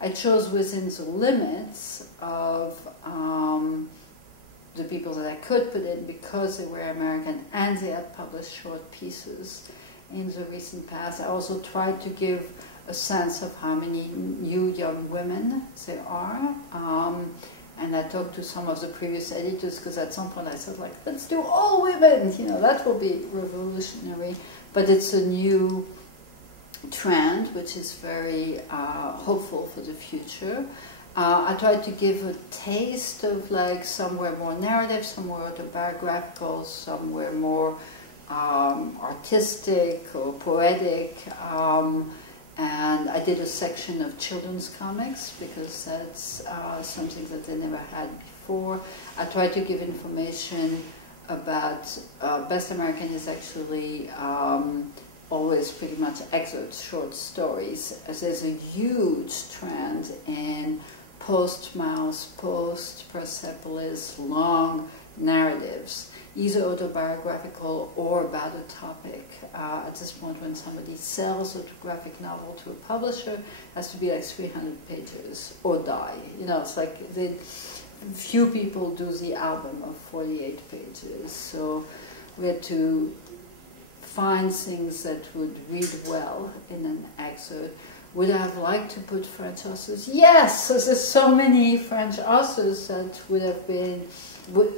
I chose within the limits of the people that I could put in because they were American and they had published short pieces in the recent past. I also tried to give a sense of how many new young women there are. And I talked to some of the previous editors because at some point I said, like, let's do all women, you know, that will be revolutionary. But it's a new trend, which is very hopeful for the future. I tried to give a taste of, like, somewhere more narrative, somewhere autobiographical, somewhere more artistic or poetic. And I did a section of children's comics because that's something that they never had before. I tried to give information about Best American is actually always pretty much excerpts, short stories. There's a huge trend in post-Maus, post-Persepolis, long narratives, either autobiographical or about a topic. At this point, when somebody sells a graphic novel to a publisher, it has to be like 300 pages or die. You know, it's like few people do the album of 48 pages. So we had to find things that would read well in an excerpt. Would I have liked to put French authors? Yes! So there's so many French authors that would have been,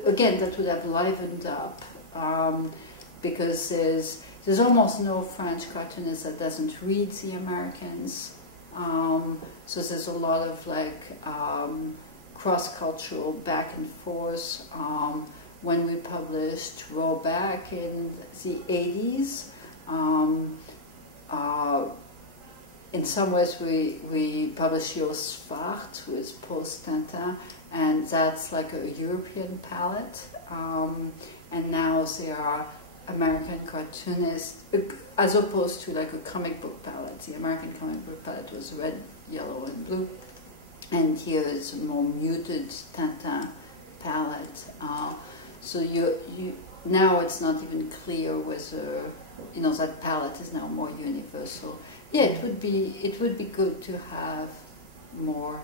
again, that would have livened up, because there's almost no French cartoonist that doesn't read the Americans. So there's a lot of, like, cross-cultural back and forth. When we published Rollback in the 80s, in some ways we published Your Zwart with Post-Tintin, and that's like a European palette. And now there are American cartoonists, as opposed to like a comic book palette. The American comic book palette was red, yellow, and blue. And here is a more muted Tintin palette. So now it's not even clear whether, you know, that palette is now more universal. Yeah, it would be good to have more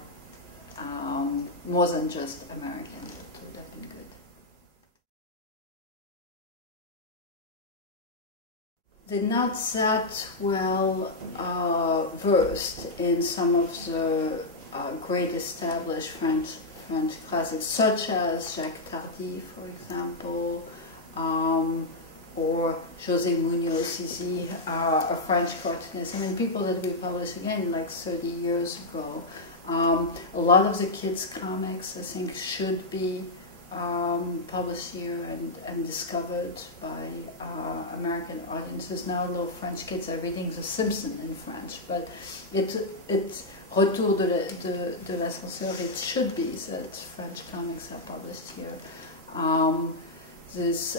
than just American. That would have been good. They're not that well versed in some of the great established French classics, such as Jacques Tardy, for example, or José Munoz Sisi, a French cartoonist. I mean, people that we published again like 30 years ago. A lot of the kids' comics, I think, should be published here and discovered by American audiences. Now, little French kids are reading The Simpsons in French, but it's Retour de l'ascenseur, it should be that French comics are published here. There's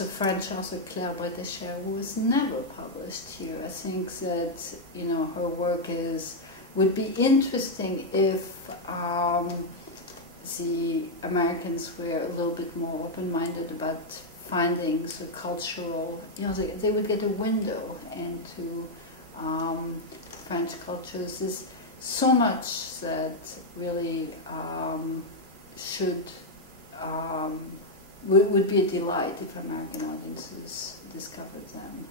a French author, Claire Bretécher, who was never published here. I think that, you know, her work would be interesting if the Americans were a little bit more open-minded about finding the cultural, you know, they would get a window into French cultures. There's so much that really would be a delight if American audiences discovered them.